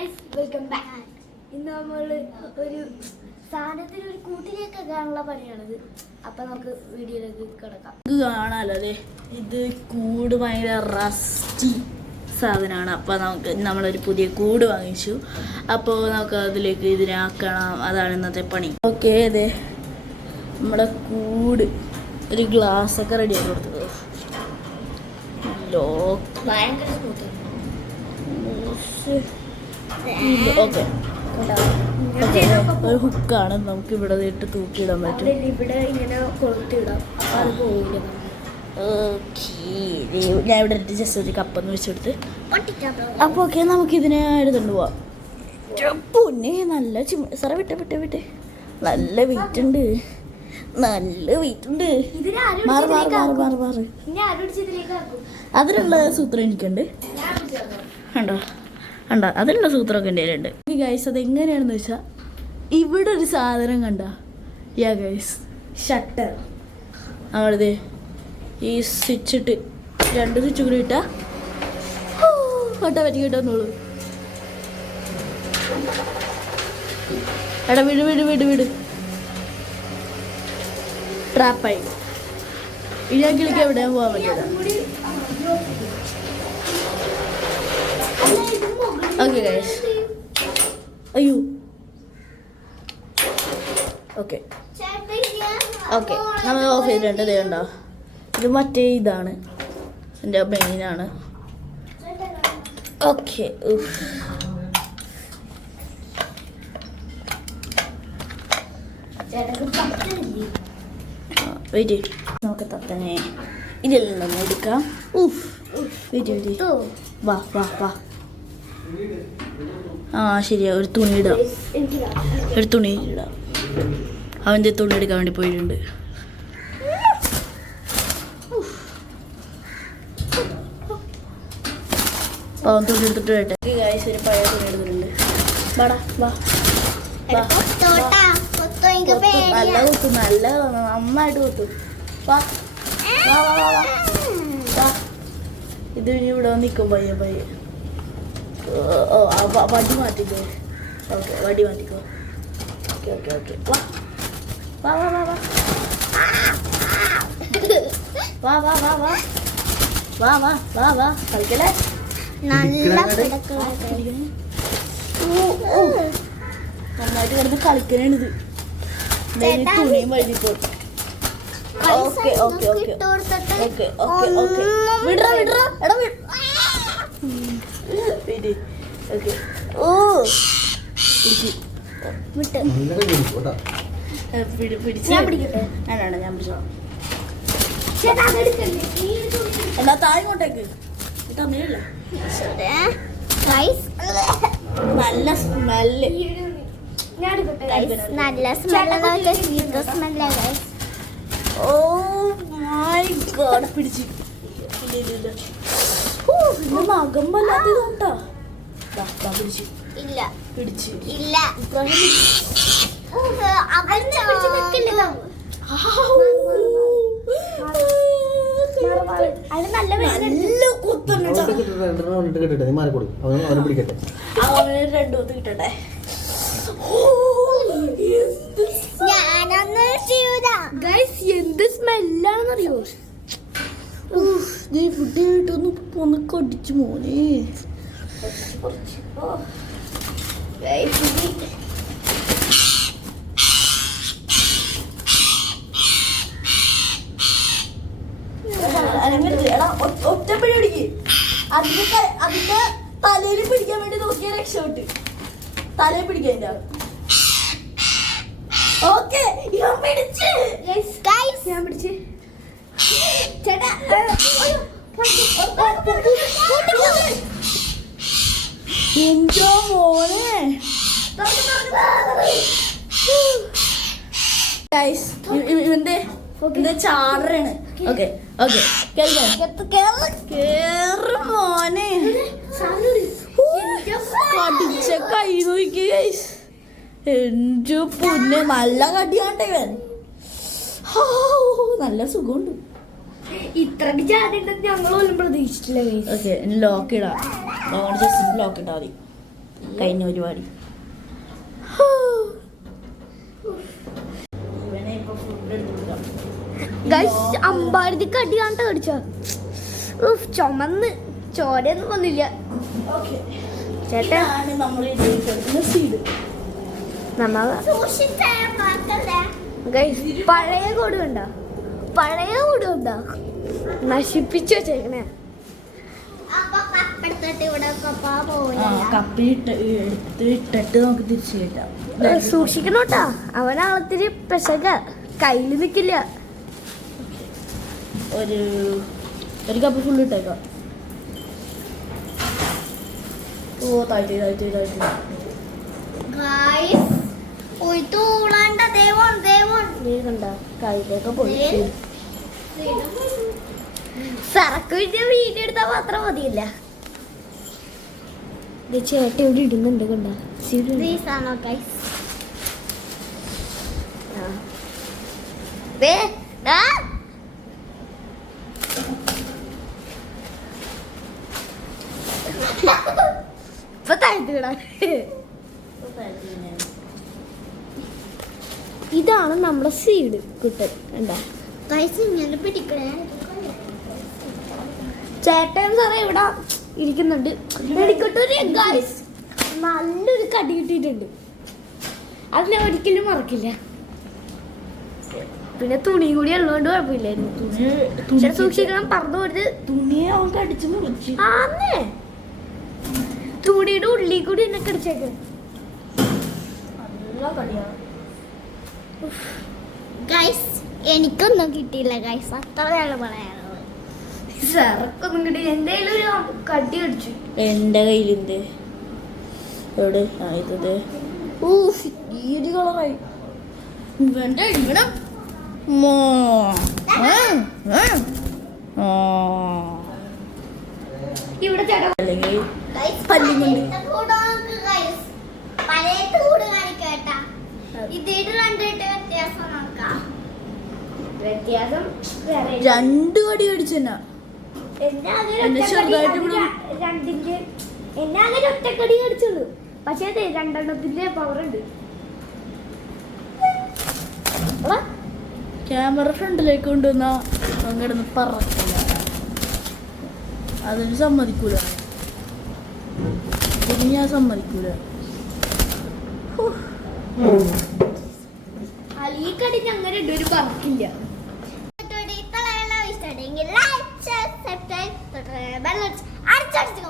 Guys welcome back. ഇന്ന് നമ്മൾ ഒരു സാധനത്തിന് ഒരു കൂട്ടിലേക്ക് വെക്കാനുള്ള പണിയാണിത്. അപ്പം നമുക്ക് വീഡിയോയിലേക്ക് കിടക്കാം. ഇത് കാണാമല്ലോ അല്ലേ, ഇത് കൂട് ഭയങ്കര റസ്റ്റി സാധനമാണ്. അപ്പോൾ നമ്മളൊരു പുതിയ കൂട് വാങ്ങിച്ചു. അപ്പോൾ നമുക്ക് അതിലേക്ക് ഇതിനാക്കണം, അതാണ് ഇന്നത്തെ പണി. ഓക്കെ, അതെ നമ്മുടെ കൂട് ഒരു ഗ്ലാസ്സൊക്കെ റെഡിയാക്കി കൊടുത്തത്. ഭയങ്കര സ്മൂത്ത്. ഓക്കെ, ഒരു ഹുക്കാണ്, നമുക്ക് ഇവിടെ ഇട്ട് തൂക്കിയിടാൻ പറ്റും. ഇവിടെ ഇങ്ങനെ കൊളുത്തിടാം, അത് പോകില്ല. ഞാൻ ഇവിടെ ഇട്ട് ജസ്റ്റ് ഒരു കപ്പൊന്ന് വെച്ച് കൊടുത്ത്. അപ്പോൾ ഓക്കെ, നമുക്കിതിനെ എടുത്തുകൊണ്ട് പോവാം. പൊന്നെ നല്ല സാറേ വിട്ടെ നല്ല വെയിറ്റ് ഉണ്ട്, നല്ല വെയിറ്റ് ഉണ്ട്. അതിനുള്ള സൂത്രം എനിക്കുണ്ട്. കണ്ടോ അതിനുള്ള സൂത്രമൊക്കെ എൻ്റെ കയ്യിലുണ്ട്. ഗൈസ്, അതെങ്ങനെയാണെന്ന് വെച്ചാൽ ഇവിടെ ഒരു സാധനം കണ്ട ഗൈസ്, ഷട്ടർ. അവിടെ ഈ സ്വിച്ച് ഇട്ട് 2 സ്വിച്ച് കൂടി ഇട്ടാ ഓട്ടോമാറ്റിക്കായിട്ടോളൂ. എടാ വിട് ട്രാപ്പായി. ഇനി ആ കിളിക്ക് എവിടെയാ പോകാൻ പറ്റില്ല. ഓക്കെ ഗൈസ്, അയ്യോ ഓക്കെ നമ്മൾ ഓഫ് ചെയ്തിട്ടുണ്ട്. ഇതേ ഉണ്ടോ, ഇത് മറ്റേ ഇതാണ്, എൻ്റെ മെയിനാണ്. ഓക്കെ, വെയിറ്റ് നമുക്ക് തത്തനെ ഇതെല്ലാം എടുക്കാം. വെയിറ്റ് വാ ആ ശരിയാ, ഒരു തുണി ഇടാം. അവൻ്റെ തുണി എടുക്കാൻ വേണ്ടി പോയിട്ടുണ്ട്. അവൻ തുണി എടുത്തിട്ട് വരട്ടെ. ഗൈസ്, ഒരു പഴയ തുണി എടുത്തിട്ടുണ്ട്. നല്ല കുത്തും, നല്ല നന്നായിട്ട് കുത്തും. വാ ഇത് ഇനി ഇവിടെ നിൽക്കും പയ്യെ. വടി മാറ്റിക്കോ. ഓക്കെ, വടി മാറ്റിക്കോ. ഓക്കെ വാ കളിക്കലേ. നന്നായിട്ട് കിടന്ന് കളിക്കണേണിത്. തുണിയും വഴുതിപ്പോ. ഓക്കെ വിടറ എടാ ഓക്കെ. ഞാൻ പിടിച്ചോളാം. എന്നാ താഴോട്ടേക്ക് തന്നില്ല. നല്ല സ്മെല്ല്, ഓ മൈ ഗോഡ്. പിടിച്ച് നഖം വല്ലാത്തതുകൊണ്ടാ. പിടിച്ച് രണ്ടൂത്ത് കിട്ടട്ടെ. എന്ത് സ്മെല്ലാണെന്നറിയോ? ഫുഡ് കിട്ടൊന്ന് പൊന്ന് കടിച്ചു മോനെ. ഒറ്റപ്പടി പിടിക്ക്. അതിന്റെ തലയിൽ പിടിക്കാൻ വേണ്ടി നോക്കിയ രക്ഷപ്പെട്ട് തലയിൽ പിടിക്കാൻ. ഓക്കെ, ഞാൻ പിടിച്ച്. ചേട്ടാ എന്തോ മോനെ. ഇവന്റെ ചാടറാണ്. ഓക്കെ കേറ് മോനെ. കടിച്ച കൈ നോക്കി ഗൈസ്, എന്റെ പൊന്നെ നല്ല കടിയാണ്ടെ ഇവൻ. നല്ല സുഖമുണ്ട്. ഇത്രക്ക് ചാടിണ്ടെന്ന് ഞങ്ങളൊന്നും പ്രതീക്ഷിച്ചില്ല. ഓക്കെ, ലോക്ക് ഇടാം. ജസ്റ്റ് ലോക്ക് ഇട്ടാൽ മതി. കഴിഞ്ഞ പരിപാടി. ഇവനെ ഇപ്പൊ ഫുഡ് എടുത്തിട്ടാം. ഗൈസ് അമ്പാരതി കടി കാണാൻ കടിച്ചോ. ചുമന്ന് ചോരയൊന്നും വന്നില്ല. ചേട്ടാ ഗൈസ് പഴയ കൂട് കണ്ടോ, പഴയ കൂട് കണ്ടോ, നശിപ്പിച്ചു വെച്ചേക്കണേ. കപ്പിലിട്ട് എടുത്തിട്ട് നമുക്ക് തിരിച്ചു കേട്ടാം. സൂക്ഷിക്കണോട്ടാ, അവനാളത്തിരി പെശക കയ്യിൽ നിൽക്കില്ല. ഒരു കപ്പ് ഫുള്ള് ഇട്ടേക്കാം. ഓ താഴ്ത്തി താഴ്ത്തി താഴ്ത്തി. കണ്ട കയ്യിലൊക്കെ പോയി. സറക്ക് വീഡിയോ എടുത്താൽ മാത്രം മതിയില്ല. ചേട്ട ഇവിടെ ഇടുന്നുണ്ട് കണ്ട. ഇപ്പൊ താഴ്ത്തിടാ. ഇതാണ് നമ്മുടെ സീഡ് കുട്ടൻ കണ്ട. ചേട്ടൻ സാറേ ഇവിടെ ഇരിക്കുന്നുണ്ട്. വെടിക്കൊട്ടൊരു ഗൈസ് നല്ലൊരു കടി കിട്ടിയിട്ടുണ്ട്. അത് ഞാൻ ഒരിക്കലും മറക്കില്ല. പിന്നെ തുണി കൂടി ഉള്ളതുകൊണ്ട് കുഴപ്പമില്ലായിരുന്നു. സൂക്ഷിക്കണം, പറഞ്ഞു പോരുത്. തുണിയെ അവൻ കടിച്ച് മുറിച്ച്. ആന്നേ തുണിയുടെ ഉള്ളിൽ കൂടി എന്നെ കടിച്ചേക്ക്. എനിക്കൊന്നും കിട്ടിയില്ല ഗൈസ്, അത്രയാണ് പറയാനുള്ളത്. സാറൊക്കൊന്നും കിട്ടിയില്ല. എന്തായാലും ഒരു കടി കടിച്ചു എന്റെ കയ്യിലുണ്ട്. എവിടെ ഇത് ഈ ഒരു കളറായി. ഇവന്റെ അടിക്കണം. ഇവിടെ ചേട്ടാ അല്ലെങ്കിൽ പല്ലും കൊണ്ട് വ്യത്യാസം രണ്ട് കടി അടിച്ചെന്നാ. എന്നെ അങ്ങനെ ഒറ്റക്കടി അടിച്ചുള്ളൂ. പക്ഷേ അതെ രണ്ടെണ്ണത്തിന്റെ പവർ ഉണ്ട്. ക്യാമറ ഫ്രണ്ടിലേക്ക് കൊണ്ടുവന്ന കിടന്ന് പറക്കില്ല. അതിന് സമ്മതിക്കൂല. ഇതിന് ഞാൻ സമ്മതിക്കൂല. ഈ കടി അങ്ങനെ ഒരു പറക്കില്ല. അടിച്ചടിച്ചു